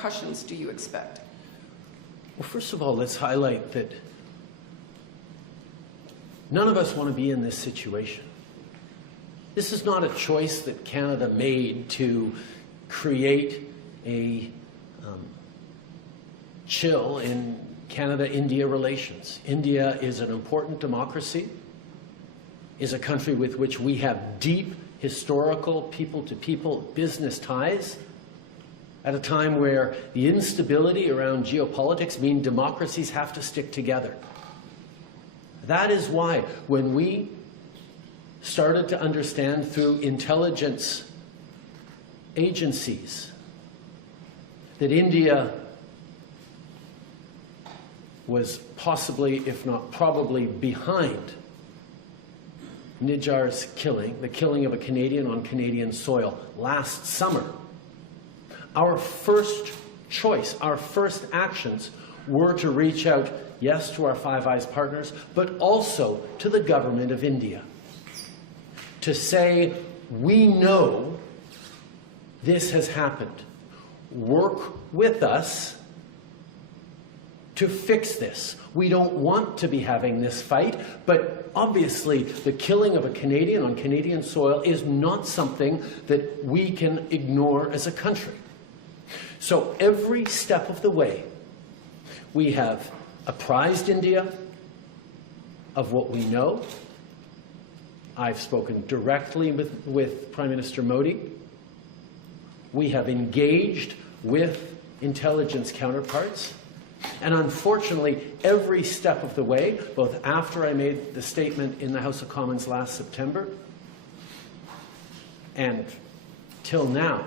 repercussions do you expect? Well, first of all, let's highlight that none of us want to be in this situation. This is not a choice that Canada made to create a chill in Canada-India relations. India is an important democracy, is a country with which we have deep historical people-to-people business ties at a time where the instability around geopolitics mean democracies have to stick together. That is why when we started to understand through intelligence agencies that India was possibly, if not probably, behind Nijjar's killing, the killing of a Canadian on Canadian soil last summer, our first choice, our first actions were to reach out, yes, to our Five Eyes partners, but also to the government of India, to say, we know this has happened. Work with us to fix this. We don't want to be having this fight, but obviously the killing of a Canadian on Canadian soil is not something that we can ignore as a country. So every step of the way, we have apprised India of what we know. I've spoken directly with Prime Minister Modi. We have engaged with intelligence counterparts. And unfortunately, every step of the way, both after I made the statement in the House of Commons last September and till now,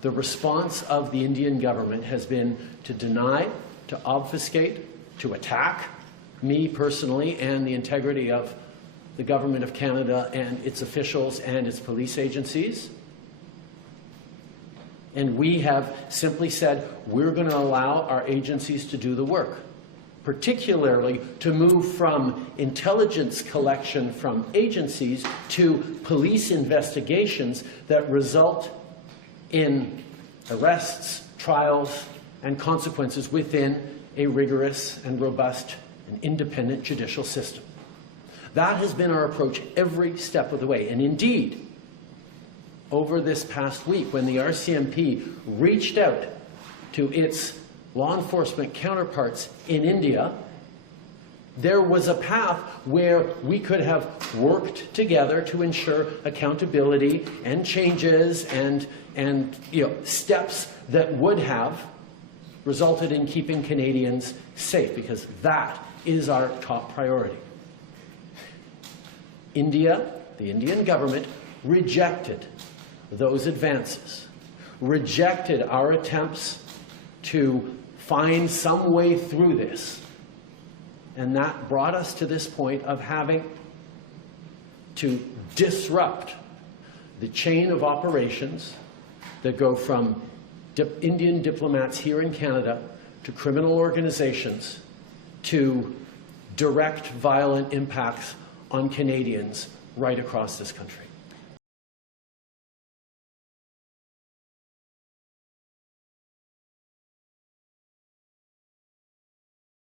the response of the Indian government has been to deny, to obfuscate, to attack me personally and the integrity of the Government of Canada and its officials and its police agencies. And we have simply said, we're going to allow our agencies to do the work, particularly to move from intelligence collection from agencies to police investigations that result in arrests, trials, and consequences within a rigorous and robust and independent judicial system. That has been our approach every step of the way. And indeed, over this past week, when the RCMP reached out to its law enforcement counterparts in India, there was a path where we could have worked together to ensure accountability and changes and steps that would have resulted in keeping Canadians safe, because that is our top priority. India, the Indian government, rejected those advances, rejected our attempts to find some way through this. And that brought us to this point of having to disrupt the chain of operations that go from Indian diplomats here in Canada to criminal organizations to direct violent impacts on Canadians right across this country.